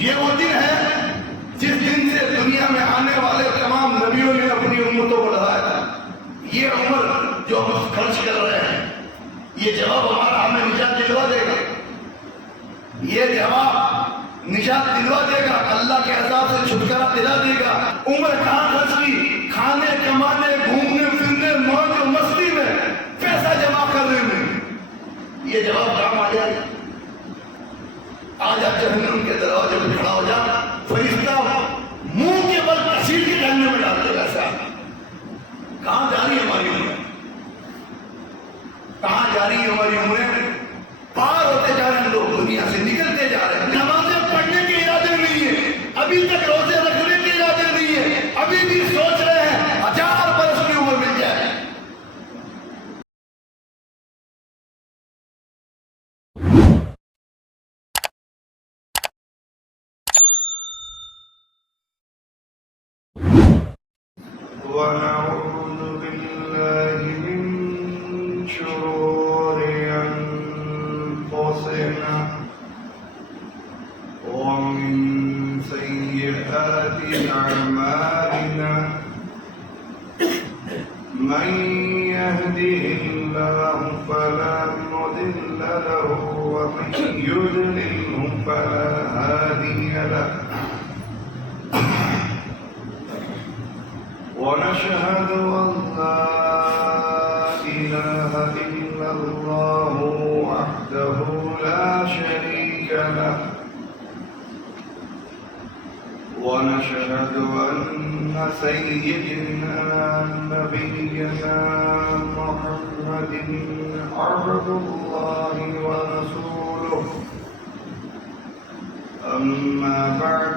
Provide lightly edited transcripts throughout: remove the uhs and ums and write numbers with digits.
یہ وہ دن ہے جس دن سے دنیا میں آنے والے تمام نبیوں نے اپنی امتوں کو ڈرایا تھا۔ یہ عمر جو ہم خرچ کر رہے ہیں، یہ جواب ہمارا ہمیں نجات دلوا دے گا، یہ جواب نجات دلوا دے گا، اللہ کے عذاب سے چھٹکارا دلا دے گا۔ عمر کہاں خرچ کی؟ کھانے کمانے، گھومنے پھرنے، موج و مستی میں، پیسہ جمع کرنے میں، یہ جواب کام آ جائے۔ آج آپ جہنم کے دروازے پہ کھڑا ہو جا، فرشتہ منہ کے بل کسیل کے جہنم میں ڈال دے گا۔ صاحب کہاں جا رہی ہے ہماری عمریں؟ کہاں جا رہی ہے ہماری عمریں؟ پار ہوتے جا رہے ہیں لوگ، دنیا سے نکلتے جا رہے ہیں۔ نمازیں پڑھنے کے ارادے نہیں ہے، ابھی تک روزے رکھنے کے ارادے نہیں ہے، ابھی بھی سوچ رہے ہیں 1000 برس کی عمر مل جائے۔ ونعوذ بالله من شرور أنفسنا ومن سيئات أعمالنا، من يهده الله فلا مضل له ومن يضلله فلا هادي له، ونشهد أن لا إله إلا الله وحده لا شريك له، ونشهد أن سيدنا نبينا محمد عبد الله ورسوله، أما بعد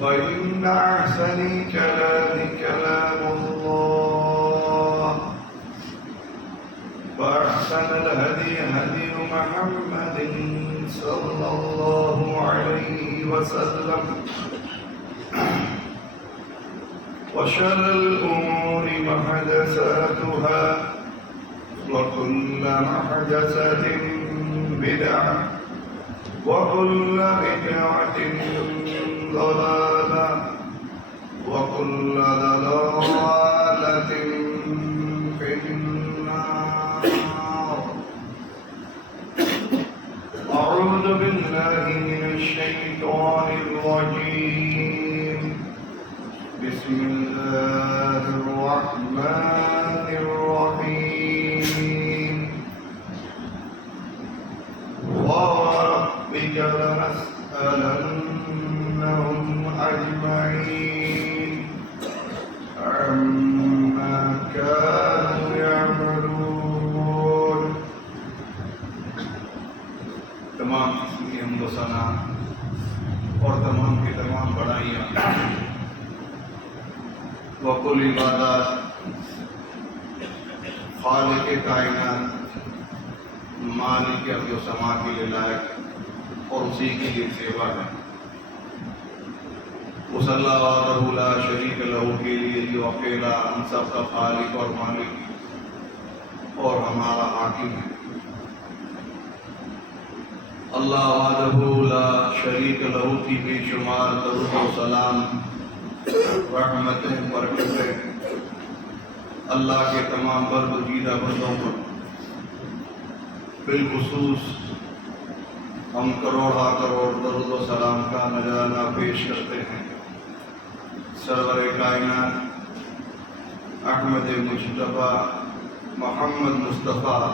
فإن أحسن الكلام كلام الله، وأحسن الهدي هدي محمد صلى الله عليه وسلم، وشر الأمور محدثاتها، وكل محدثة بدعة، وكل بدعة ضلالة، وكل ضلالة في النار۔ أعوذ بالله من الشيطان الرجيم، بسم الله الرحمن الرحيم، وربك لنسألنهم أجمعين عما كانوا يعملون۔ تمام قسم کی حمد و ثنا اور تمام کی تمام بڑائیاں وکل عبادات خالق کائنات مالک ارض و سما کے لیے لائق اور اسی کے لیے سیوا ہے۔ اس اللہ وحدہ لا شریک لہ کے لیے جو اکیلا ہم سب کا خالق اور مالک اور ہمارا حاکم ہے۔ اللہ وحدہ لا شریک لہ کی بے شمار درود و سلام، رحمتیں، برکتیں اللہ کے تمام برگزیدہ بندوں پر، بالخصوص ہم کروڑا کروڑ درود و سلام کا نذرانہ پیش کرتے ہیں سرور کائنات احمد مجتبیٰ محمد مصطفیٰ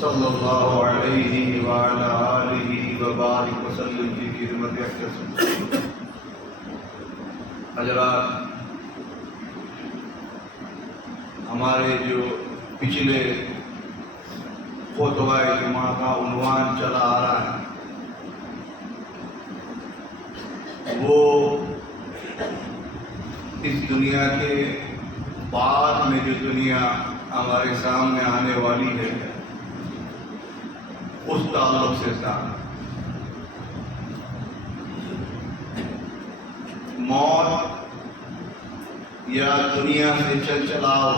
صلی اللہ علیہ وعلی آلہ وبارک وسلم کی خدمت اقدس۔ حضرات، ہمارے جو پچھلے خطبہ جمعہ کا عنوان چلا آ رہا ہے وہ اس دنیا کے بعد میں جو دنیا ہمارے سامنے آنے والی ہے اس تعلق سے تھا۔ موت یا دنیا سے چل چلاؤ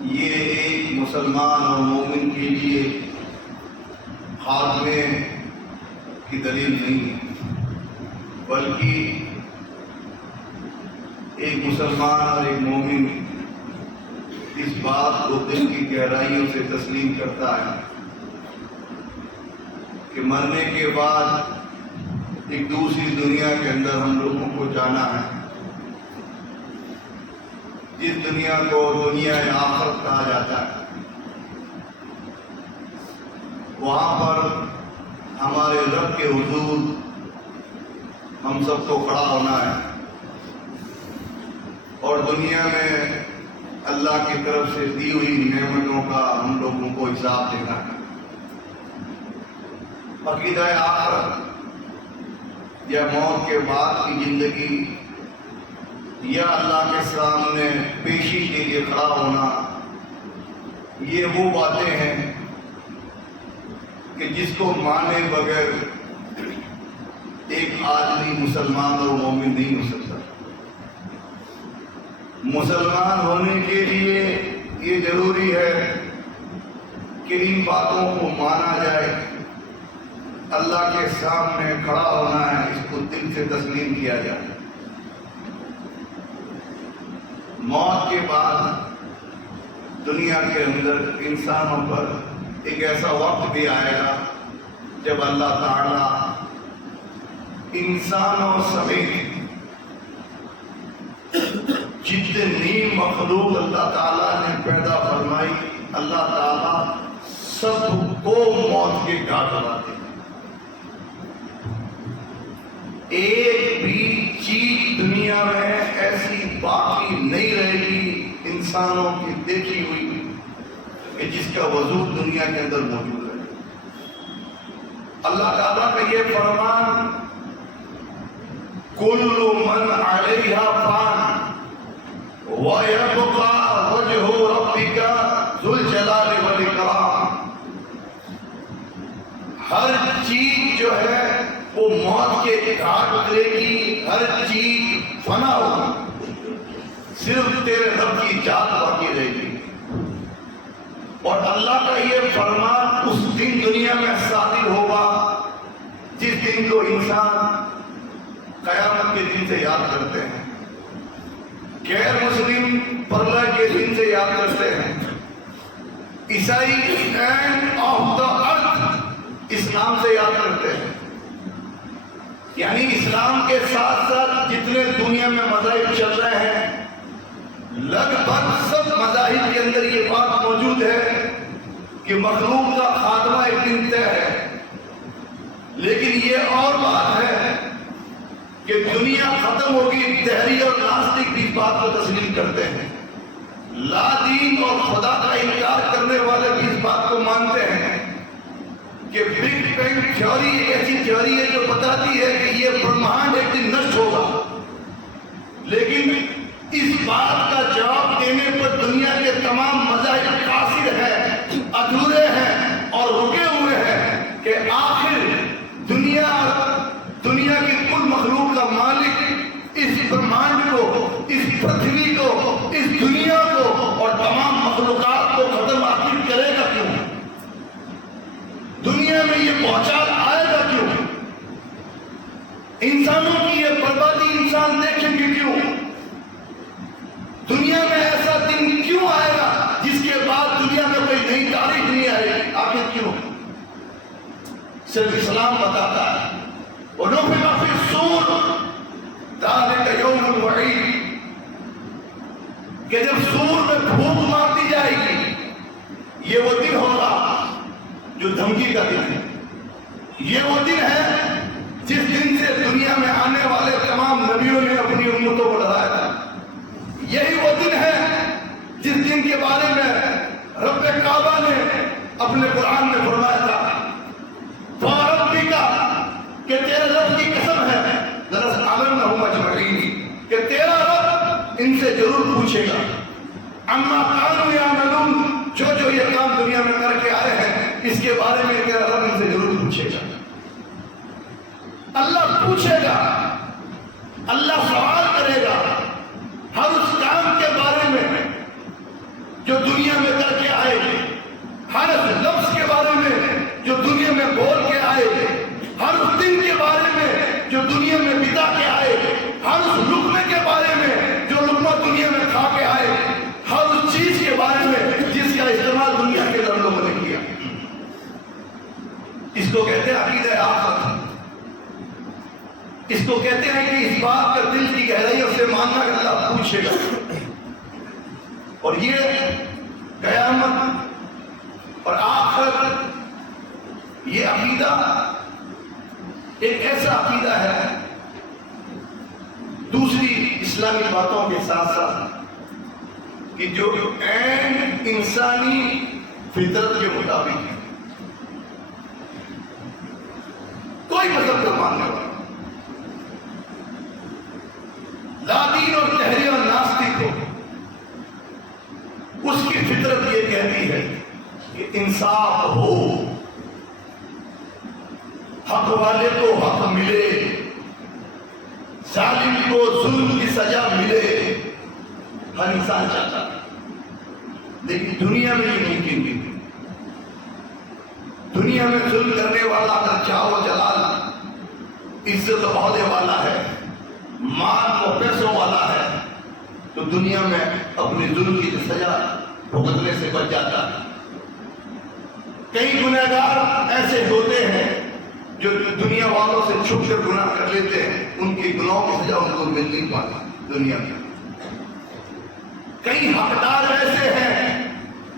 یہ ایک مسلمان اور مومن کے لیے خاتمے کی دلیل نہیں ہے، بلکہ ایک مسلمان اور ایک مومن اس بات کو دل کی گہرائیوں سے تسلیم کرتا ہے کہ مرنے کے بعد ایک دوسری دنیا کے اندر ہم لوگوں کو جانا ہے، جس دنیا کو دنیا آخرت کہا جاتا ہے۔ وہاں پر ہمارے رب کے حضور ہم سب کو کھڑا ہونا ہے، اور دنیا میں اللہ کی طرف سے دی ہوئی نعمتوں کا ہم لوگوں کو حساب دینا ہے۔ عقیدہ آخرت یا موت کے بعد کی زندگی یا اللہ کے سامنے پیشی کے لیے کھڑا ہونا، یہ وہ باتیں ہیں کہ جس کو مانے بغیر ایک آدمی مسلمان اور مومن نہیں ہو سکتا۔ مسلمان ہونے کے لیے یہ ضروری ہے کہ ان باتوں کو مانا جائے، اللہ کے سامنے کھڑا ہونا ہے، اس کو دل سے تسلیم کیا جائے۔ موت کے بعد دنیا کے اندر انسانوں پر ایک ایسا وقت بھی آئے گا جب اللہ تعالیٰ انسانوں سمیت جتنی مخلوق اللہ تعالیٰ نے پیدا فرمائی، اللہ تعالیٰ سب کو موت کے گھاٹ لا دے گا۔ ایک بھی چیز دنیا میں ایسی باقی نہیں رہے گی انسانوں کی دیکھی ہوئی کہ جس کا وجود دنیا کے اندر موجود ہے۔ اللہ تعالیٰ کا یہ فرمان، کل من علیہا فان وَيَبْقَى وَجْهُ رَبِّكَ ذُو الْجَلَالِ وَالْإِكْرَامِ، ہر چیز جو ہے وہ موت کے گھاٹ اترے گی، ہر چیز فنا ہوگی، صرف تیرے رب کی ذات باقی رہے گی۔ اور اللہ کا یہ فرمان اس دن دنیا میں صادر ہوگا جس دن کو انسان قیامت کے دن سے یاد کرتے ہیں، غیر مسلم پرلہ کے دن سے یاد کرتے ہیں، عیسائی اینڈ آف دا ارتھ اسلام سے یاد کرتے ہیں۔ یعنی اسلام کے ساتھ ساتھ جتنے دنیا میں مذاہب چل رہے ہیں، لگ بھگ سب مذاہب کے اندر یہ بات موجود ہے کہ مخلوق کا خاتمہ ایک دن طے ہے، لیکن یہ اور بات ہے کہ دنیا ختم ہوگی۔ دہری اور ناستک بھی اس بات کو تسلیم کرتے ہیں، لا دین اور خدا کا انکار کرنے والے بھی اس بات کو مانتے ہیں کہ بگ بینگ تھیوری ایک ایسی تھیوری ہے جو بتاتی ہے کہ یہ برہمانڈ ایک دن نشٹ ہوگا، لیکن اس بات کا جواب دینے پر دنیا کے تمام مذاہب قاصر ہیں، ادھورے ہیں اور رکے ہوئے ہیں کہ آخر دنیا کی کل مخلوق کا مالک اس برہمانڈ کو، اس پرتھوی کو، اس دنیا کو اور تمام مخلوقات کو ختم آخر کرے گا کیوں؟ دنیا میں یہ پہنچال آئے گا کیوں؟ انسانوں کی یہ بربادی انسان دیکھیں گے کیوں؟ دنیا میں ایسا دن کیوں آئے گا جس کے بعد دنیا میں کوئی نئی تاریخ نہیں آئے گی؟ آخر کیوں؟ صرف اسلام بتاتا ہے، وَنُفِخَ فِي الصُّورِ ذَلِكَ يَوْمُ الْوَعِيدِ، کہ جب سور میں پھونک مار دی جائے گی، یہ وہ دن ہوگا جو دھمکی کا دن ہے۔ یہ وہ دن ہے جس دن سے دنیا میں آنے والے تمام نبیوں نے اپنی امتوں کو ڈرایا تھا۔ یہی وہ دن ہے جس دن کے بارے میں رب کعبہ نے اپنے قرآن میں فرمایا تھا، فَوَرَبِّكَ، کہ تیرے رب کی قسم ہے، لَنَسْأَلَنَّهُمْ أَجْمَعِينَ، کہ تیرا رب ان سے ضرور پوچھے گا، عَمَّا كَانُوا يَعْمَلُونَ، جو یہ کام دنیا میں کر کے آئے ہیں اس کے بارے میں تیرا رب ان سے ضرور پوچھے گا۔ اللہ پوچھے گا، اللہ سوال کرے گا ہر اس کام کے بارے میں جو دنیا میں کر کے آئے، ہر اس لفظ کے بارے میں جو دنیا میں بول کے آئے، ہر اس دن بات کا دل کی گہرائیوں سے ماننا کہ اللہ پوچھے گا. اور یہ قیامت اور آخرت یہ عقیدہ ایک ایسا عقیدہ ہے دوسری اسلامی باتوں کے ساتھ ساتھ کہ جو عین انسانی فطرت کے مطابق ہے. کوئی مذہب کا ماننے والا لادین اور تحری اور ناستک ہو، اس کی فطرت یہ کہتی ہے کہ انصاف ہو، حق والے کو حق ملے، ظالم کو ظلم کی سزا ملے. ہر انسان چاہتا ہے، لیکن دنیا میں یہ ممکن نہیں. دنیا میں ظلم کرنے والا اگر چاہو جلال عزت و عہدے والا ہے، مال و پیسوں والا ہے، تو دنیا میں اپنے ظلم کی سزا بھگتنے سے بچ جاتا ہے. کئی گنہگار ایسے ہوتے ہیں جو دنیا والوں سے چھپ کر گناہ کر لیتے ہیں، ان کے گناہوں کی سزا ان کو مل نہیں پاتی دنیا میں. کئی حقدار ایسے ہیں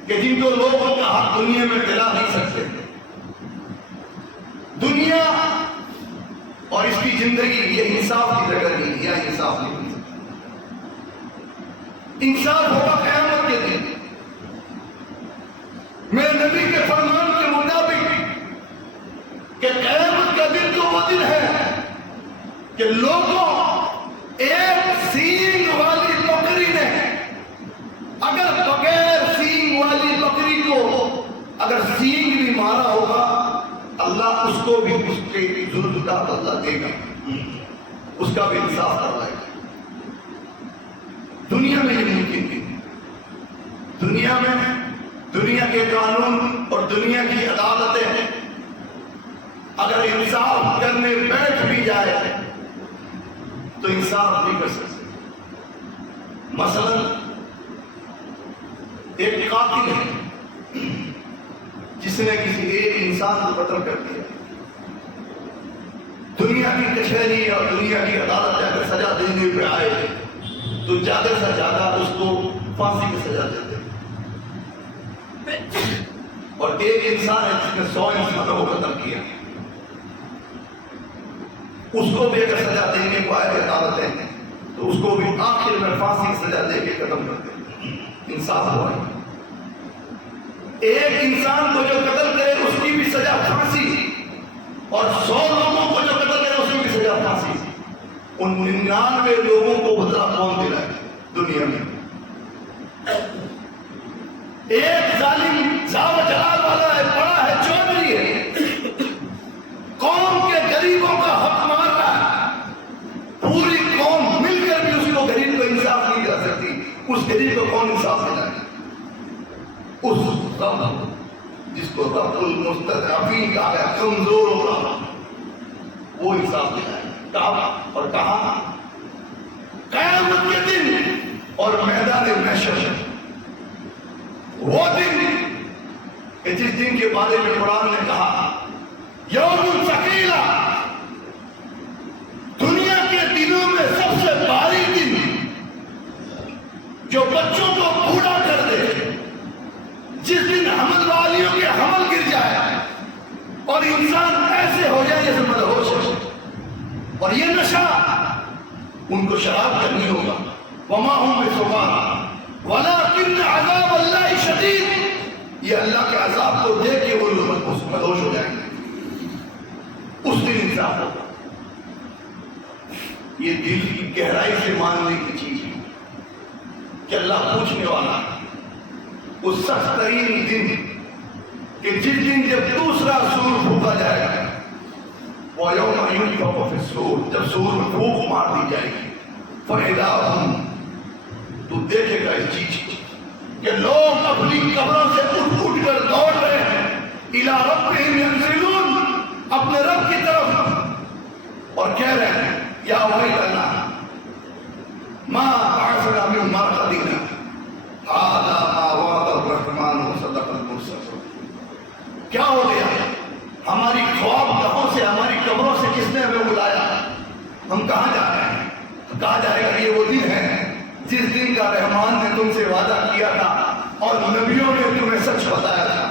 کہ جن کو لوگ ان کا حق دنیا میں دلا نہیں سکتے. دنیا اور اس کی زندگی یہ انصاف کی جگہ نہیں، یا انصاف نہیں بن سکتا. انصاف ہوگا قیامت کے دن. میرے نبی کے فرمان کے مطابق کہ قیامت کا دن تو وہ دن ہے کہ لوگوں ایک سینگ والی بکری نے اگر بغیر سینگ والی بکری کو اگر سینگ بھی مارا ہوگا، اللہ اس کو بھی اس کے ظلم کا بدلہ دے گا، اس کا بھی انصاف کروائے گا. دنیا میں یہ ممکن نہیں. دنیا میں دنیا کے قانون اور دنیا کی عدالتیں اگر انصاف کرنے بیٹھ بھی جائے تو انصاف نہیں کر سکتے. مثلا ایک قاتل ہے جس نے کسی ایک انسان کو قتل کر دیا. دنیا کی کچہری اور دنیا کی عدالت اگر سزا دینے پہ آئے تو زیادہ سے زیادہ اس کو پھانسی کی سزا دیتے. اور ایک انسان ہے جس نے 100 انسانوں کو قتل کیا، اس کو بھی اگر سزا دینے کو آئے عدالتیں تو اس کو بھی آخر میں پھانسی کی سزا دے کے ختم کر دیں. انصاف ہوا ہے. ایک انسان کو جو قتل کرے اس کی بھی سزا پھانسی، اور 100 لوگوں کو جو قتل کرے اس کی بھی سزا پھانسی. ان 99 لوگوں کو بدلہ کون دلائے دنیا میں؟ ایک ظالم زاو جلال والا ہے، بڑا ہے، چودھری ہے، قوم کے غریبوں کا حق مار رہا ہے. پوری قوم مل کر بھی اس کو غریب کو انصاف نہیں کر سکتی. اس غریب کو کون انصاف دلائے؟ اس رب جس کو رب المستضعفین کہا ہے، کمزوروں کا، وہ انصاف دلائے. کہا اور کہا قیامت کے دن اور میدان محشر، وہ دن کہ جس دن کے بارے میں قرآن نے کہا یوم ثقیلا، دنیا کے دنوں میں سب سے بھاری دن، جو بچوں کو بوڑھا کر دے، جس دن حمل والیوں کے حمل گر جائے اور انسان ایسے ہو جائے جیسے مدہوش ہو. اور یہ نشہ ان کو شراب کرنی ہوگا. وما هم بسکارى ولكن عذاب اللہ شدید. یہ اللہ کے عذاب کو دیکھ کے وہ لوگ مدہوش ہو جائیں گے. اس دن انصاف ہوگا. یہ دل کی گہرائی سے ماننے کی چیز ہے کہ اللہ پوچھنے والا ہے. اس سخت ترین دن کہ جس دن جب دوسرا سور پھونکا جائے گا، وہ یوم ينفخ في الصور، جب سور میں پھونک مار دی جائے گی، فَإِذَا هُمْ، تو دیکھے گا اس چیز کہ لوگ اپنی قبروں سے اٹھ کر دوڑ رہے ہیں اِلَىٰ رَبِّهِمْ يَنْزِلُونَ، اپنے رب کی طرف، اور کہہ رہے ہیں یا وَيْلَنَا مَا بَعَثْنَا مِن مَرْقَدِنَا هَٰذَا مَا وَعَدَ الرَّحْمَٰنُ وَصَدَقَ الْمُرْسَلُونَ. کیا ہو گیا؟ ہماری خواب گاہوں سے، ہماری قبروں سے کس نے ہمیں بلایا؟ ہم کہاں جا رہے ہیں؟ کا رحمان نے تم سے وعدہ کیا تھا اور نبیوں نے تمہیں سچ بتایا تھا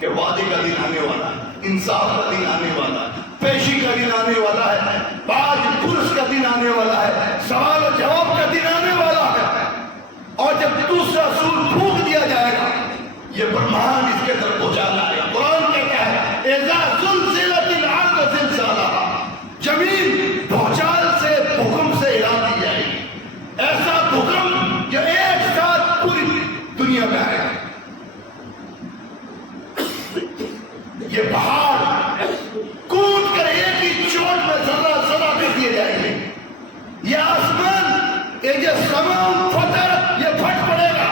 کہ وعدے کا دن آنے والا ہے، انصاف کا دن آنے والا ہے، پیشی کا دن آنے والا ہے، باج پرس کا دن آنے والا ہے، سوال و جواب کا دن آنے والا ہے، اور جب دوسرا سور پھونک دیا جائے گا یہ برہمان اس کے طرف اجالا ہے۔ قرآن کہتا ہے اذا زلزلت الارض زلزالہا، زمین بھونچال سے بھوکم سے ہلا دی جائے گی، ایسا بھوکم جو ایک ساتھ پوری دنیا میں آئے گا۔ یہ پہاڑ کود کر ایک ہی چوٹ میں ذرہ ذرہ کر دیے جائیں گے، یہ آسمان یہ جو سمان فطر یہ پھٹ پڑے گا،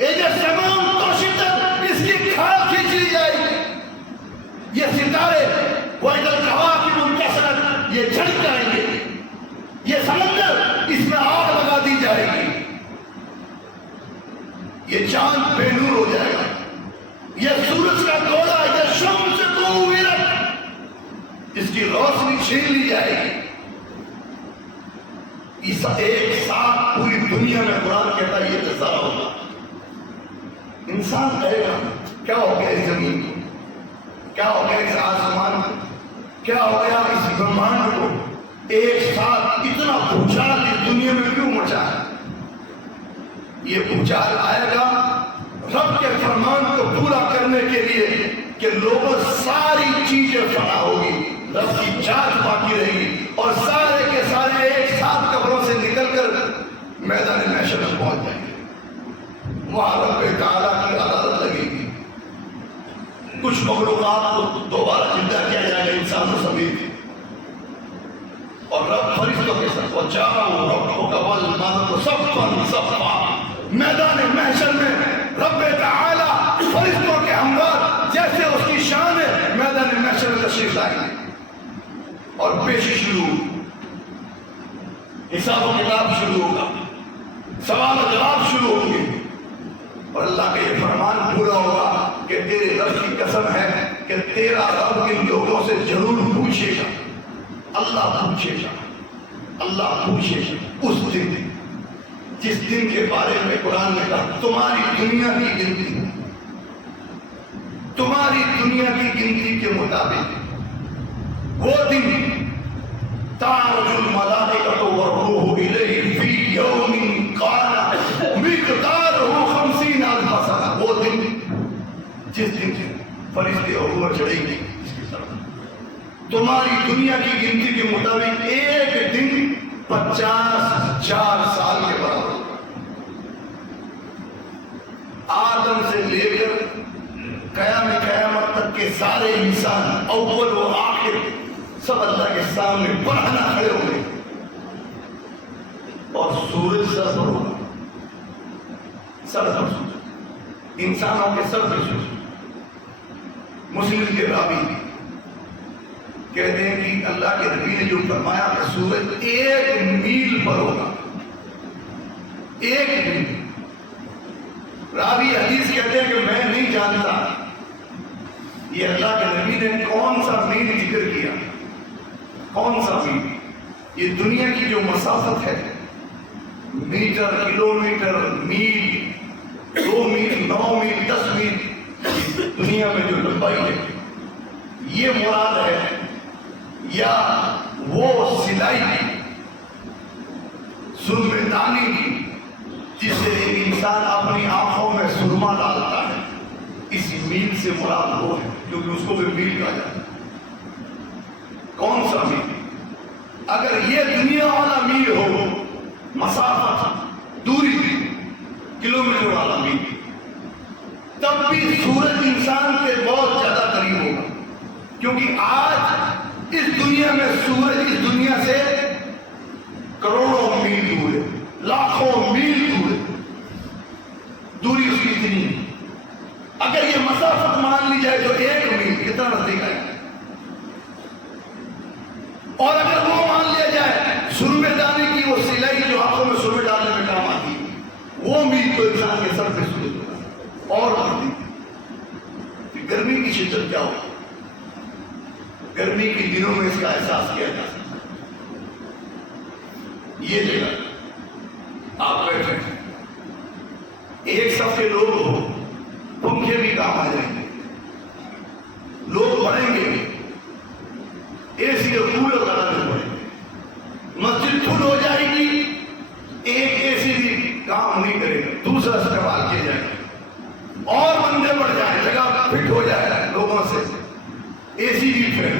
یہ جو سمان توشتر اس کی کھال کھینچ لی جائے گی، یہ ستارے وَإِذَا الْكَوَاكِبُ انْتَثَرَتْ یہ جھڑ جائیں گے، یہ سمندر اس میں آگ لگا دی جائے گی، یہ چاند بے نور ہو جائے گا، یہ سورج کا گولا یہ شمس کوورت اس کی روشنی چھین لی جائے گی۔ اس ایک ساتھ پوری دنیا میں قرآن کہتا ہے یہ نظارہ ہوگا۔ انسان کہے گا کیا ہو گیا اس زمین کو، کیا ہو گیا اس آسمان کو، کیا ہو گیا اس برہمانڈ کو، ایک ساتھ اتنا بھوچال اس دنیا میں کیوں مچا ہے؟ یہ بھوچال آئے گا رب کے فرمان کو پورا کرنے کے لیے کہ لوگوں ساری چیزیں فنا ہوگی، رب کی جانچ باقی رہے گی اور سارے کے سارے ایک ساتھ قبروں سے نکل کر میدان محشر میں پہنچ جائیں گے، وہاں رب تعالیٰ کی عدالت لگے گی، کچھ مخلوقات کو دوبارہ زندہ کیا جائے گا انسانوں سمیت، اور رب فرشتوں کے ساتھ وَجَاءَ رَبُّكَ وَالْمَلَكُ صَفًّا صَفًّا، میدان محشر میں رب تعالیٰ فرشتوں کے ہمراہ جیسے اس کی شان ہے میدان محشر میں تشریف لائیں گے اور پیشی شروع، حساب و کتاب شروع ہوگا، سوال و جواب شروع ہوں گے، اور اللہ کا یہ فرمان پورا ہوگا کہ تیرے رب کی قسم ہے کہ تیرا رب ان لوگوں سے ضرور پوچھے گا، اللہ پوچھے گا، اللہ پوچھے گا اس دن، جس دن کے بارے میں قرآن نے کہا تمہاری دنیا کی گنتی، تمہاری دنیا کی گنتی کے مطابق وہ دن تعرج الملائکۃ والروح الیہ فی یوم کان مقدارہ 50,000 سنہ، وہ دن جس دن فرشتے اور روح چڑھیں گے اس کی طرف، تمہاری دنیا کی گنتی کے مطابق ایک دن 50,000 سال کے برابر ہوگا۔ آدم سے لے کر قیامت تک کے سارے انسان اول و آخر سب اللہ کے سامنے برہنہ کھڑے ہوں گے اور سورج سر پر ہوگا، سر پر سورج، انسانوں کے سر پر سورج۔ مسلم کے راوی کہتے ہیں کہ اللہ کے نبی نے جو فرمایا کہ سورج 1 میل پر ہوگا، 1 میل۔ راوی حدیث کہتے ہیں کہ میں نہیں جانتا یہ اللہ کے نبی نے کون سا میل ذکر کیا، کون سا میل؟ یہ دنیا کی جو مسافت ہے، میٹر، کلومیٹر، میل، 2 میل، 9 میل، 10 میل، دنیا میں جو لمبائی ہے یہ مراد ہے، یا وہ سلائی سرمے دانی کی جس سے ایک انسان اپنی آنکھوں میں سرما ڈالتا ہے، اس میل سے مراد وہ ہے، کیونکہ اس کو بھی میل کہا جاتا ہے۔ کون سا میل؟ اگر یہ دنیا والا میل ہو، مسافت، دوری، کلومیٹر والا میل، تب بھی سورج انسان کے بہت زیادہ قریب ہوگا، کیونکہ آج اس دنیا میں سورج اس دنیا سے کروڑوں میل دور ہے، لاکھوں میل دور ہے، دوری اس کی اتنی ہے۔ اگر یہ مسافت مان لی جائے تو 1 میل کتنا نزدیک ہے، اور اگر وہ مان لیا جائے سرمے دانی کی وہ سلائی جو آنکھوں میں سرمے ڈالنے میں کام آتی ہے، وہ میل تو انسان کے سر پہ سورج ہوگا اور بڑھتی ہے۔ گرمی کی شدت کیا ہوگی؟ گرمی کے دنوں میں اس کا احساس کیا جا سکتا ہے۔ یہ جگہ آپ بیٹھے ایک صف کے لوگ ہو، پنکھے بھی کام آ جائیں گے، لوگ بڑھیں گے، اے سی اور کولر لگانے پڑیں گے، مسجد فل ہو جائے گی، ایک اے سی بھی کام نہیں کرے گا، دوسرا استعمال کیا جائے گا، اور بندے بڑھ جائیں، جگہ فٹ ہو جائے لوگوں سے، اے سی بھی پھر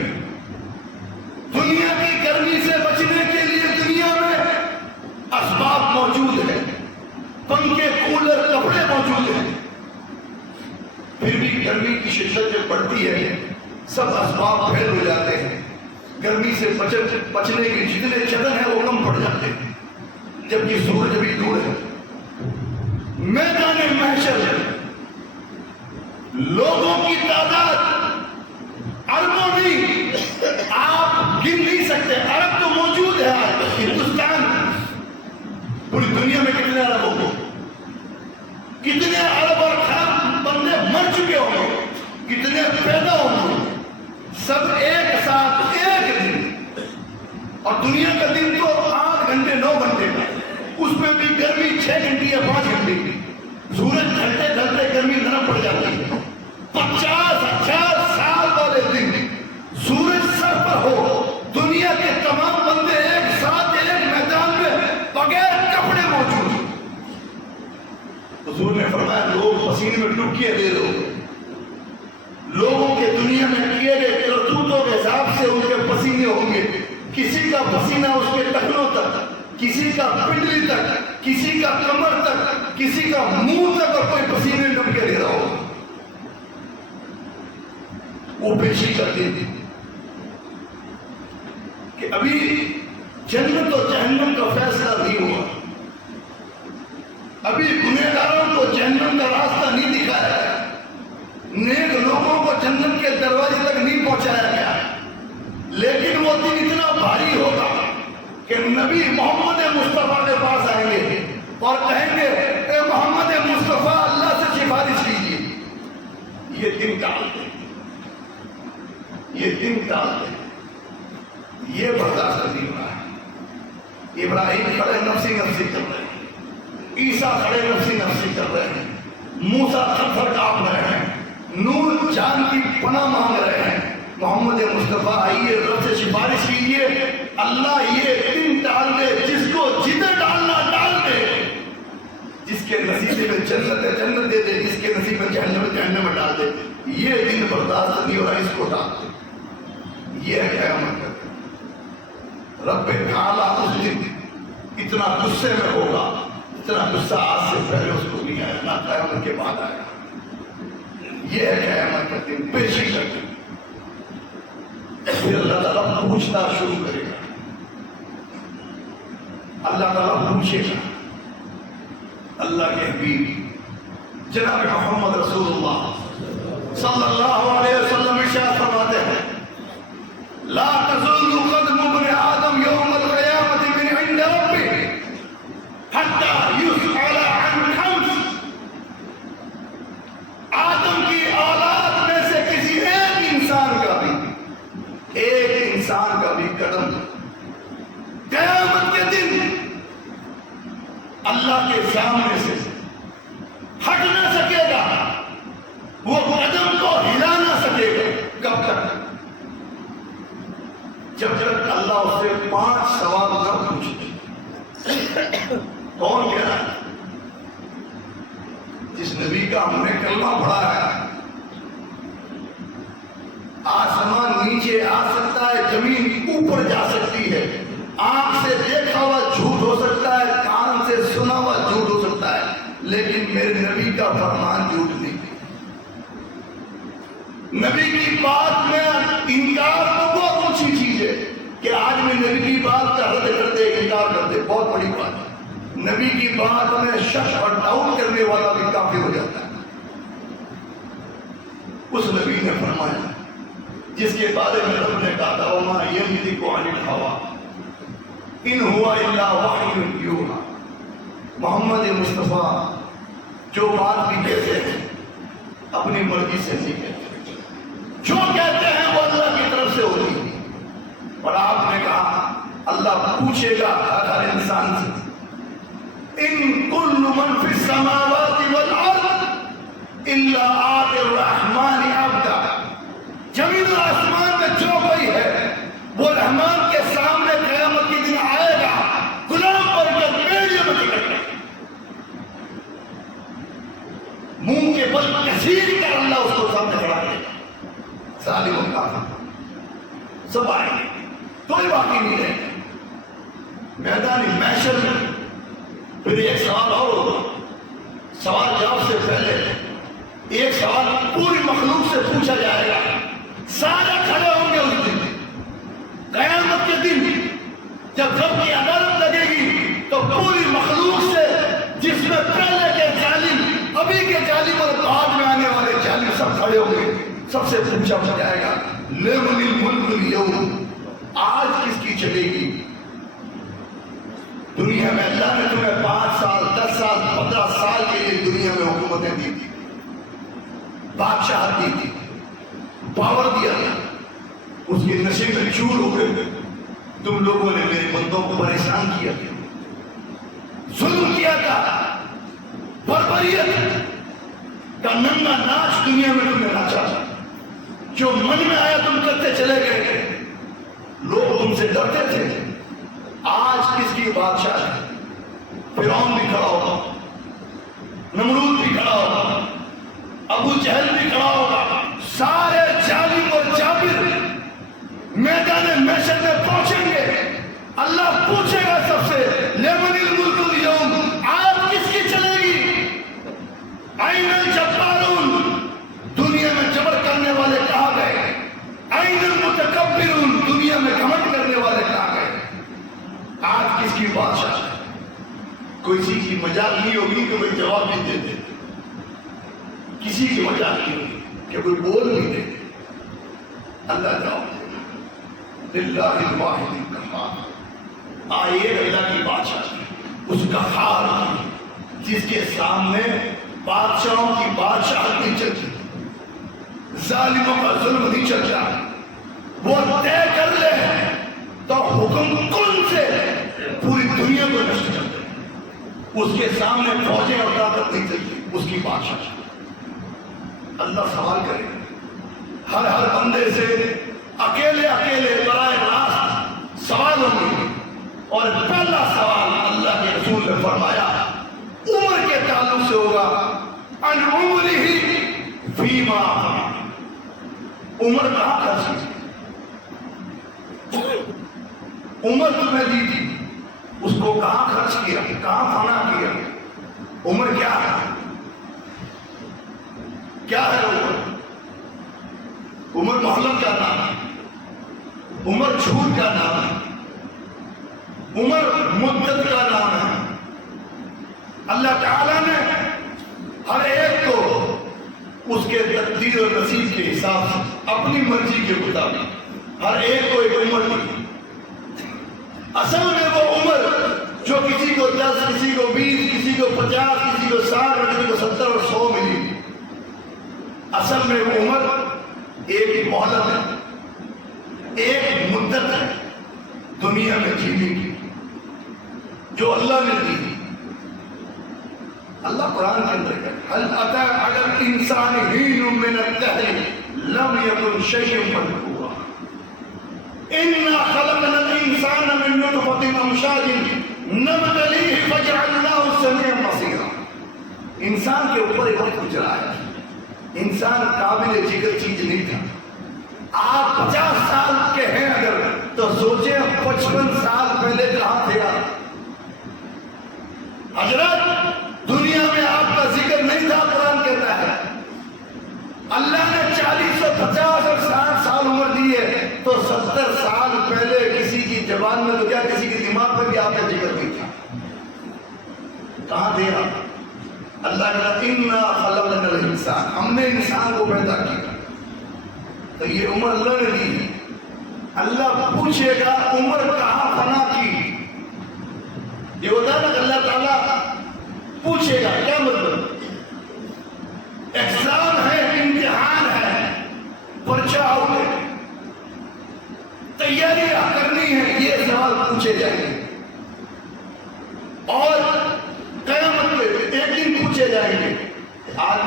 دنیا کی گرمی سے بچنے کے لیے دنیا میں اسباب موجود ہیں، پنکھے کولر کپڑے موجود ہیں، پھر بھی گرمی کی شدت جب بڑھتی ہے سب اسباب پھیل ہو جاتے ہیں، گرمی سے بچنے کے جتنے چدر ہیں وہ کم پڑ جاتے ہیں، جبکہ سورج بھی دور ہے۔ میدان محشر لوگوں کی تعداد اربوں نہیں، آپ گن نہیں سکتے، عرب تو موجود ہے آج، ہندوستان پوری دنیا میں کتنے عرب ہوں گے، کتنے عرب اور خراب بندے مر چکے ہوں گے، کتنے پیدا ہوں گے، سب ایک ساتھ ایک دن، اور دنیا کا دن تو 8 گھنٹے 9 گھنٹے کا، اس میں بھی گرمی 6 گھنٹے یا 5 گھنٹے کی، سورج ڈھلتے ڈھلتے گرمی نرم پڑ جاتی ہے، 50,000 سال والے دن سورج سر پر ہو، دنیا کے تمام بندے ایک ساتھ ایک میدان میں بغیر کپڑے موجود ہیں۔ حضور نے فرمایا لوگ پسینے میں ڈبکیاں دے دو، لوگوں کے دنیا میں کیے گئے کرتوتوں کے حساب سے ان کے پسینے ہوں گے، کسی کا پسینہ اس کے ٹخنوں تک، کسی کا پنڈلی تک، کسی کا کمر تک، کسی کا منہ تک، اور کوئی پسینے ڈبکے دے رہا ہوگا۔ وہ پیشی کرتے تھے کہ ابھی جنت اور جہنم کا فیصلہ نہیں ہوا، ابھی گنہگاروں کو جہنم کا راستہ نہیں دکھایا گیا، نیک لوگوں کو جنت کے دروازے تک نہیں پہنچایا گیا، لیکن وہ دن اتنا بھاری ہوگا کہ نبی محمد مصطفیٰ کے پاس آئیں گے اور کہیں گے اے محمد مصطفیٰ اللہ سے سفارش کیجیے، یہ دن ٹال دیں، یہ دن ٹال دیں، یہ برداشت نہیں ہو رہا ہے۔ ابراہیم کھڑے نفسی نفسی کر رہے ہیں، عیسیٰ کھڑے نفسی نفسی کر رہے ہیں، موسیٰ تھر تھر کانپ رہے ہیں، نور جان کی پناہ مانگ رہے ہیں، محمد مصطفیٰ آئیے رب سے سفارش کیجیے، اللہ یہ دن ڈال دے، جس کو جدھر ڈالنا ڈال دے، جس کے نصیب میں جنت ہے جنت دے دے، جس کے نصیب میں جہنم ہے جہنم میں ڈال دے، یہ دن برداشت نہیں ہو رہا، اس کو ڈال دے، یہ ہے قیامت کا دن۔ رب تعالیٰ اس دن اتنا غصے میں ہوگا، اتنا غصہ آج سے پہلے اس کو نہیں آیا، نہ قیامت کے بعد آیا، یہ ہے قیامت کا دن، پیشی کا دن۔ پھر اللہ تعالیٰ پوچھنا شروع کرے گا، اللہ تعالیٰ پوچھے گا، اللہ کے حبیب جناب محمد رسول اللہ صلی اللہ علیہ وسلم ارشاد فرماتے ہیں لا تزول قدم ابن آدم یوم القیامت من عند ربه حتی یسأل عن خمس، آدم کی اولاد میں سے کسی ایک انسان کا بھی قدم قیامت کے دن اللہ کے سامنے سے ہٹ نہ سکے گا، وہ قدم کو ہلا نہ سکے گا۔ کب تک؟ جب تک اللہ اس سے 5 سوال نہ پوچھے۔ کون کہہ رہا ہے؟ جس نبی کا ہم نے کلمہ پڑھا ہے، آسمان نیچے آ سکتا ہے، زمین اوپر جا سکتی ہے، آنکھ سے دیکھا ہوا جھوٹ ہو سکتا ہے، کان سے سنا ہوا جھوٹ ہو سکتا ہے، لیکن میرے نبی کا فرمان جھوٹ نہیں۔ نبی کی بات میں انکار تو بہت اونچی چیز ہے کہ آج میں نبی کی بات کا رد کرتے انکار کرتے، بہت بڑی بات ہے۔ نبی کی بات میں شک اور ڈاؤٹ کرنے والا بھی کافی ہو جاتا ہے۔ اس نبی نے فرمایا جس کے بارے میں رب نے کہا تھا وما ينطق عن الهوى ان هو الا وحی یوحی، محمد مصطفیٰ جو بات بھی کہتے ہیں اپنی مرضی سے نہیں کہتے، جو کہتے ہیں وہ اللہ کی طرف سے ہوتی ہے۔ اور آپ نے کہا اللہ پوچھے گا ہر انسان سے ان کل من فی السماوات والارض الا آتِ الرحمن عبدا، زمین و آسمان میں جو کوئی ہے وہ رحمان کے سامنے قیامت کے دن آئے گا، غلام بن کر بیڑیوں میں لپٹ کر، منہ کے بل کثیر کر اللہ اس کو سامنے کھڑا کرے گا، ظالم و کافر سب آئیں گے، کوئی باقی نہیں رہے گا میدان محشر میں۔ پھر ایک سوال اور ہوگا، سوال جواب سے پہلے ایک سوال پوری مخلوق سے پوچھا جائے گا، سارے کھڑے ہوں گے اس دن قیامت کے دن، جب رب کی عدالت لگے گی تو پوری مخلوق سے، جس میں پہلے کے ظالم، ابھی کے ظالم اور بعد میں آنے والے ظالم سب کھڑے ہوں گے، سب سے پوچھا جائے گا لمن الملک اليوم، آج کس کی چلے گی؟ دنیا میں اللہ نے تمہیں 5 سال 10 سال 15 سال کے لیے دنیا میں حکومتیں دی تھی، بادشاہ دی تھی، پاور دیا تھا، اس کے نشے میں چور ہو گئے، تم لوگوں نے میرے بندوں کو پریشان کیا تھا، ظلم کیا تھا، بربریت کا ننگا ناچ دنیا میں تم نے ناچا، جو من میں آیا تم کرتے چلے گئے، لوگ تم سے ڈرتے تھے۔ آج کس کی بادشاہ ہے؟ فرعون بھی کھڑا ہوگا، نمرود بھی کھڑا ہوگا، ابو جہل بھی کھڑا ہوگا، سارے ظالم اور جابر میدان محشر میں پہنچیں گے، اللہ پوچھے گا سب سے لمن الملک اليوم، آج کس کی چلے گی؟ این الجبارون، دنیا میں جبر کرنے والے کہاں گئے؟ این المتکبرون، دنیا میں گھمنڈ کرنے والے کہاں گئے؟ آج کس کی بادشاہ ہے؟ کوئی سی کی مجال نہیں ہوگی کہ کوئی جواب نہیں دیتے، کسی کی مجال نہیں ہوگی کہ کوئی بول نہیں دے، اللہ جواب دے گا، للہ الواحد القہار، آئیے اللہ کی بادشاہ اس قہار کی، جس کے سامنے بادشاہوں کی بادشاہت نہیں چلتی، ظالموں کا ظلم نہیں چلتا، وہ طے کر لے تو حکم کن سے پوری دنیا کو نشٹ کر دے، اس کے سامنے فوجیں اور طاقت نہیں چلتی، اس کی بادشاہ۔ اللہ سوال کرے ہر بندے سے اکیلے براہ راست سوال ہوں گے، اور پہلا سوال اللہ کے رسول نے فرمایا عمر کے تعلق سے ہوگا، ان عمرہ فیما افنی، عمر کہاں خرچ کی؟ عمر تمہیں دی تھی، اس کو کہاں خرچ کیا، کہاں فنا کیا؟ عمر کیا ہے؟ کیا ہے عمر؟ عمر محلت کا نام ہے، عمر جھوٹ کا نام ہے، عمر مدت کا نام ہے۔ اللہ تعالیٰ نے ہر ایک کو اس کے تقدیر و نصیب کے حساب سے اپنی مرضی کے مطابق ہر ایک کو ایک عمر دی۔ اصل میں وہ عمر جو کسی کو 10 کسی کو 20 کسی کو 50 کسی کو 60 کسی کو 70 اور 100 ملی، اصل میں وہ عمر ایک مہلت ہے، ایک مدت ہے دنیا میں جینے کی جو اللہ نے دی۔ اللہ قرآن کے اندر ہے هل أتى على الإنسان حين من الدهر لم يكن شيئا مذكورا إنا خلقنا الإنسان من نطفة أمشاج نبتليه فجعلناه سميعا بصيرا۔ انسان کے اوپر ایک وقت گزرا ہے، انسان قابل ذکر چیز نہیں تھا۔ آپ 50 سال کے ہیں اگر تو سوچیں 55 سال پہلے کہاں تھے آپ؟ حضرت دنیا میں آپ کا ذکر نہیں تھا، قرآن کہتا ہے اللہ نے 40 اور 50 اور 60 سال عمر دی ہے، تو 70 سال پہلے کسی کی زبان میں تو کیا کسی کے دماغ میں بھی آپ کا ذکر نہیں تھا، کہاں تھے آپ؟ اللہ کہتا انا خلقنا الانسان، ہم نے انسان کو پیدا کیا، تو یہ عمر اللہ نے دی۔ اللہ پوچھے گا عمر کہاں فنا کی؟ یہ ہوتا ہے نا اللہ تعالیٰ پوچھے گا، کیا مطلب؟ ایگزام ہے، امتحان ہے، پرچہ آؤٹ ہے، تیاریاں کرنی ہے، یہ سوال پوچھے جائیں گے۔ اور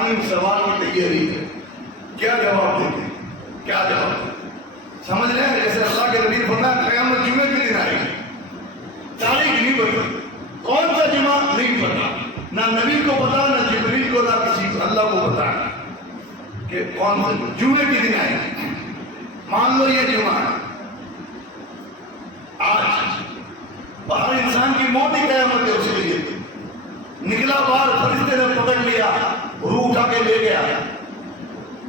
آدمی سوال کی تیاری ہے، کیا جواب دیتے، کیا جواب دیتے؟ سمجھ رہے ہیں؟ جیسے اللہ کے نبی نے فرمایا قیامت جمعے کے دن آئے گی، تاریخ نہیں پتہ، کون سا جمعہ نہیں پتا، نہ نبی کو پتا، نہ جبریل کو، نہ کسی کو، اللہ کو پتا کہ کون سا جمعے کے دن آئے گی۔ مان لو یہ جمعہ ہے، آج ہر انسان کی موت ہی قیامت ہے اس کے لیے۔ نکلا باہر، فرشتے نے پکڑ لیا، روح اٹھا کے لے گیا،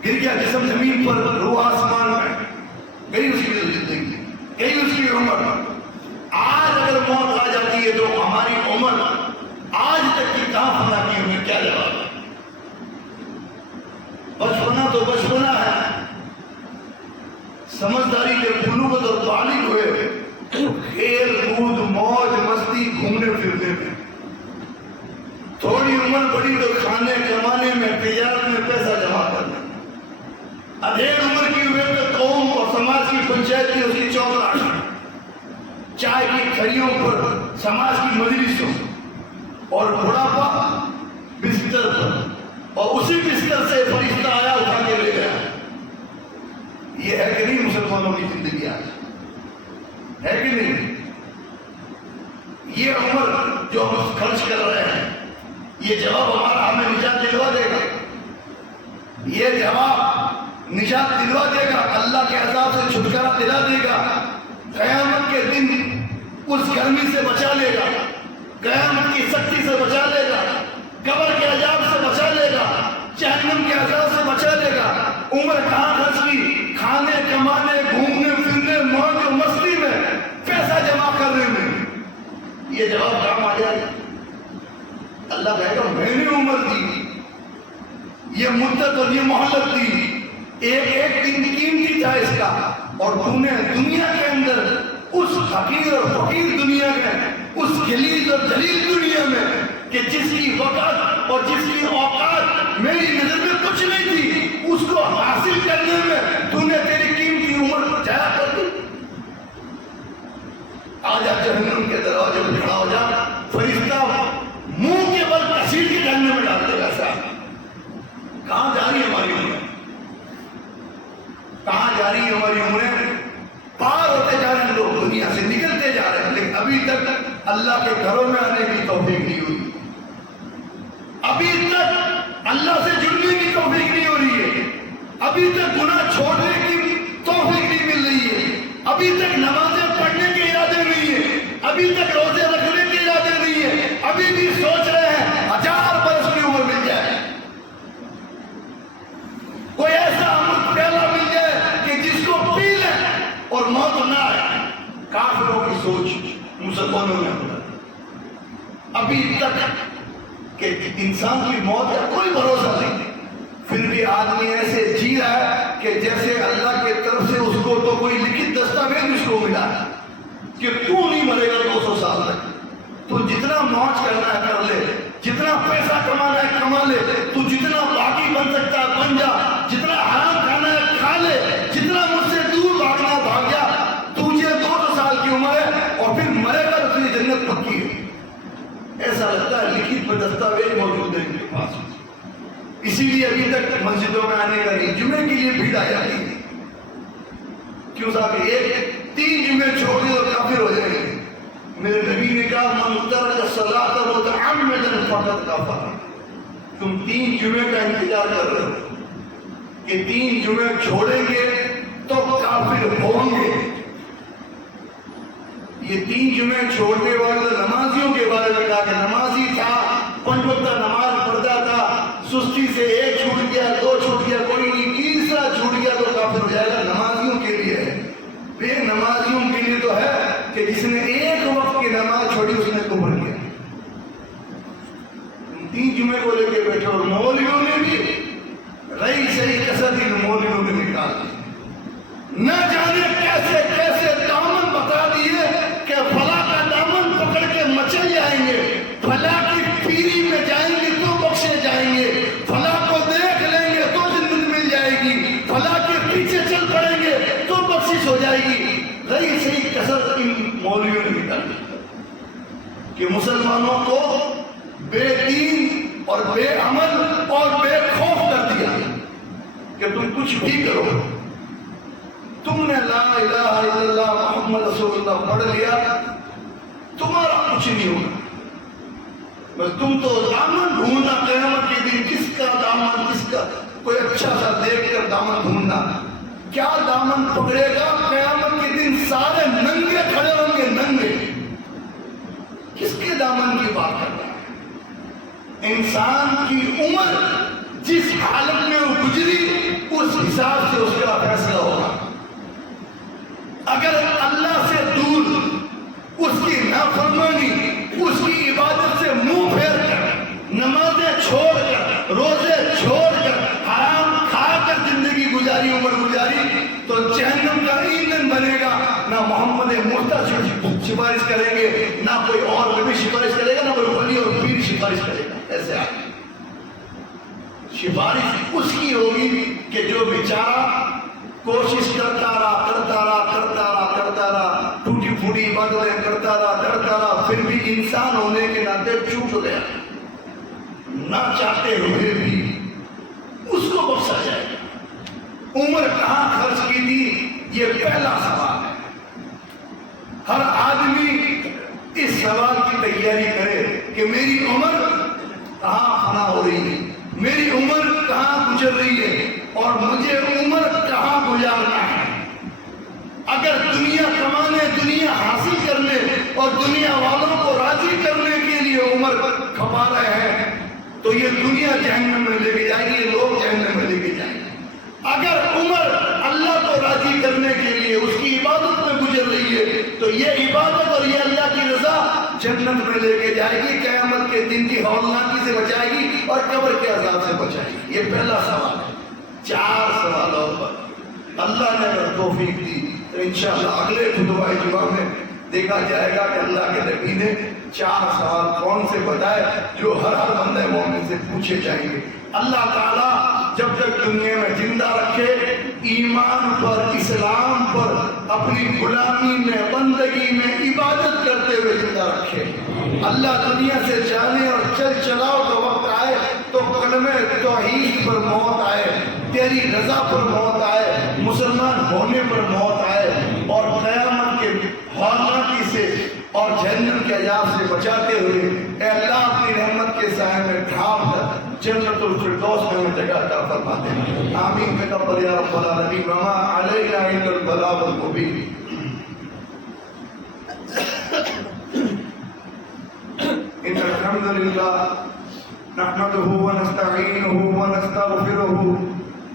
گر گیا جسم زمین پر، روح آسمان میں، گئی اس کی زندگی، گئی اس کی عمر۔ آج اگر موت آ جاتی ہے تو ہماری عمر آج تک کی کہاں فنا کی، ہمیں کیا جواب ہے؟ بچپنا تو بچپنا ہے، سمجھداری کے بلوغت اور بالغ ہوئے کھیل کود موج مستی گھومنے پھرنے میں، تھوڑی عمر بڑی تو کھانے کمانے میں، تجارت میں پیسہ جمع کرنے، ادھیڑ عمر کی ہوئے تو قوم اور سماج کی پنچایت کی اس کی چوکاٹ، چائے کی کھڑیوں پر، سماج کی مجلسوں، اور بڑھاپا بستر پر، اور اسی بستر سے فرشتہ آیا اٹھا کے لے گیا۔ یہ ہے کہ نہیں مسلمانوں کی زندگی آج؟ ہے کہ نہیں؟ یہ عمر جو ہم خرچ کر رہے ہیں، یہ جواب ہمارا ہمیں نجات دلوا دے گا، یہ جواب نجات دلوا دے گا، اللہ کے عذاب سے چھٹکارا دلا دے گا، قیامت کے دن اس گرمی سے بچا لے گا، قیامت کی سختی سے بچا لے گا، قبر کے عذاب سے بچا لے گا، جہنم کے عذاب سے بچا لے گا۔ عمر کہاں خرچ کی؟ کھانے کمانے گھومنے پھرنے موج و مستی میں، پیسہ جمع کرنے میں۔ یہ جواب کام آ جائے، اللہ کہے گا میں نے عمر دی، یہ مدت اور یہ مہلت دی، ایک ایک دن قیمتی تھا اس کا، اور تم نے دنیا کے اندر اس حقیر اور فقیر دنیا میں، اس غلیظ اور ذلیل دنیا میں کہ جس کی وقت اور جس کی اوقات میری نظر میں کچھ نہیں تھی، اس کو حاصل کرنے میں تم نے تیری قیمتی عمر ضائع کر دی۔ آجا جہنم کے دروازے پہ کھڑا ہو جا، فرشتہ منہ کے بل کسیٹ کے جہنم میں ڈال دے گا۔ صاحب کہاں جا رہی ہے ہماری عمریں؟ کہاں جا رہی ہے ہماری عمریں؟ پار ہوتے جا رہے ہیں لوگ، دنیا سے نکلتے جا رہے ہیں، لیکن ابھی تک اللہ کے گھروں میں آنے کی توفیق نہیں ہوئی، ابھی تک اللہ سے جڑنے کی توفیق نہیں ہو رہی ہے، ابھی تک گناہ چھوڑنے کی توفیق نہیں مل رہی ہے، ابھی تک نمازیں پڑھنے کے ارادے نہیں ہے، ابھی تک روزے رکھنے کے ارادے نہیں ہے، ابھی بھی سوچ رہے ہیں 1000 برس کی عمر مل جائے، کوئی ایسا امرت پیالہ مل جائے کہ جس کو پی لیں اور موت نہ آئے۔ کافروں کی سوچ مسلمانوں میں ہوتا ہے، ابھی تک کہ انسان کی موت کا کوئی بھروسہ نہیں، پھر بھی آدمی ایسے جی رہا ہے کہ جیسے اللہ کی طرف سے اس کو تو کوئی لکھت دستاویز اس کو ملا ہے کہ تو نہیں مرے گا 200 سال تک، تو جتنا موج کرنا ہے کر لے، جتنا پیسہ کمانا ہے کما لے، تو جتنا باقی بن سکتا ہے بن جا، جتنا حرام کھانا ہے کھا لے، جتنا مجھ سے دور بھاگنا ہے بھاگ جا، تجھے 200 سال کی عمر ہے اور پھر مرے گا تو تجھے جنت پکی ہے۔ ایسا لگتا ہے لکھت میں دستاویز موجود ہے ان کے پاس، اسی لیے ابھی تک مسجدوں میں آنے کا نہیں، جمعے کے لیے بھیڑ آ جاتی ہے۔ کیوں صاحب؟ ایک 3 جمعے چھوڑ دے اور کافر ہو جائیں گے۔ میرے نبی نے کہا من ترک الصلاۃ متعمدا فقد کفر۔ تم 3 جمعے کا انتظار کر رہے ہو کہ 3 جمعے چھوڑیں گے تو کافر ہوں گے۔ یہ 3 جمعے چھوڑنے والے نمازیوں کے بارے میں کہا کہ نمازی تھا، 5 وقت نماز پڑھتا تھا، سستی سے 1 چھوٹ گیا 2 چھوٹ گیا کوئی نہیں، تیسرا چھوٹ گیا تو کافر ہو جائے گا۔ نمازیوں کے لیے ہے، بے نمازیوں کے لیے تو ہے کہ جس نے 1 وقت کی نماز چھوڑی اس نے کفر کیا۔ 3 جمعے کو لے کے بیٹھے اور مولویوں نے بھی رہی صحیح کسر ہی مولویوں نے نکال دی، نہ جانے کیسے کیسے دامن بتا دیے کہ فلاں کا دامن پکڑ کے مچل جائیں گے، فلاں کی پیری میں جائیں گے تو بخشے جائیں گے، فلاں کو دیکھ لیں گے تو جنت مل جائے گی، فلاں کے پیچھے چل پڑیں گے تو بخشش ہو جائے گی۔ رہی صحیح کسر ان مولویوں نے نکال دی کہ مسلمانوں کو بے دین اور بے عمل اور بے خوف کچھ بھی کرو، تم نے لا الہ الا اللہ محمد رسول اللہ پڑھ لیا، تمہارا کچھ نہیں ہوگا، بس تم تو دامن ڈھونڈنا قیامت کے دن، کس کا دامن، کس کا، کوئی اچھا سا دیکھ کر دامن ڈھونڈنا، کیا دامن پکڑے گا؟ قیامت کے دن سارے ننگے کھڑے ہوں گے، ننگے، کس کے دامن کی بات کر رہا ہے؟ انسان کی عمر جس حالت میں وہ گزری اس حساب سے اس کا فیصلہ ہوگا۔ اگر اللہ سے دور، اس کی نافرمانی، اس کی عبادت سے منہ پھیر کر، نمازیں چھوڑ کر، روزے چھوڑ کر، حرام کھا کر زندگی گزاری، عمر گزاری، تو جہنم کا ایندھن بنے گا۔ نہ محمد مصطفیٰ سفارش کریں گے، نہ کوئی اور نبی سفارش کرے گا، نہ کوئی ولی اور پیر سفارش کرے گا۔ ایسے آگے سفارش اس کی ہوگی کہ جو بیچارہ کوشش کرتا رہا، ٹوٹی پھوٹی عبادتیں کرتا رہا، پھر بھی انسان ہونے کے ناطے چوک گیا، نہ چاہتے ہوئے بھی اس کو بخشا جائے گا۔ عمر کہاں خرچ کی تھی، یہ پہلا سوال ہے۔ ہر آدمی اس سوال کی تیاری کرے کہ میری عمر کہاں فنا ہو رہی ہے، میری عمر کہاں گزر رہی ہے، اور مجھے عمر کہاں گزارنا ہے۔ اگر دنیا کمانے، دنیا حاصل کرنے اور دنیا والوں کو راضی کرنے کے لیے عمر کھپا رہے ہیں تو یہ دنیا جہنم میں لے کے جائے گی، یہ لوگ جہنم میں لے کے جائیں گے۔ اگر عمر اللہ کو راضی کرنے کے لیے اس کی عبادت میں گزر رہی ہے تو یہ عبادت اور یہ اللہ کی رضا جنت میں لے کے جائے گی، قیامت کے دن کی ہولناکی سے بچائے گی اور قبر کے عذاب سے بچائے گی۔ یہ پہلا سوال ہے۔ 4 سوالوں پر اللہ نے اگر توفیق دی تو انشاءاللہ اگلے خطبہ جمعہ میں دیکھا جائے گا کہ اللہ کے نبی نے 4 سوال کون سے بتائے جو ہر بندہ مومن سے پوچھے جائیں گے۔ اللہ تعالیٰ جب تک دنیا میں زندہ رکھے، ایمان پر، اسلام پر، اپنی غلامی میں، بندگی میں، عبادت کرتے ہوئے زندہ رکھے۔ اللہ دنیا سے جانے اور چل چلاؤ کا وقت آئے تو کلمہ توحید پر موت آئے، تیری رضا پر موت آئے، مسلمان ہونے پر موت آئے، اور قیامت کے ہولناکی سے اور جہنم کے عذاب سے بچاتے ہوئے اے اللہ اپنی رحمت کے سائے میں ڈھانپ کر جنت الفردوس میں ہمیں جگہ عطا فرما دے۔ آمین تقبل یا رب العالمین وما علینا الا البلاغ المبین۔ ان الحمد للہ نحمده ونستعینه ونستغفره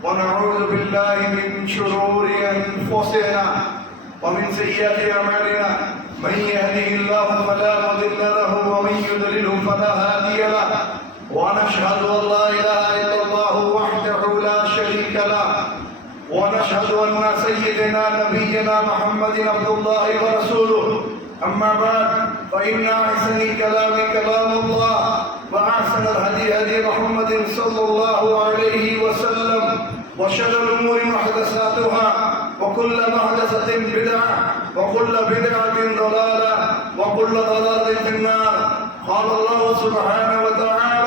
ونعوذ باللہ من شرور انفسنا ومن سیئات اعمالنا من يهده الله فلا مضل له ومن يضلل فلا هادي له ونشهد ان لا اله الا الله وحده لا شريك له ونشهد ان سيدنا نبينا محمد عبد الله ورسوله اما بعد فان احسن الكلام كلام الله واحسن الهدي هدي محمد صلى الله عليه وسلم وشر الامور محدثاتها وكل محدثة بدعة وكل بدعة ضلالة وكل ضلالة في النار۔ قال الله سبحانه وتعالى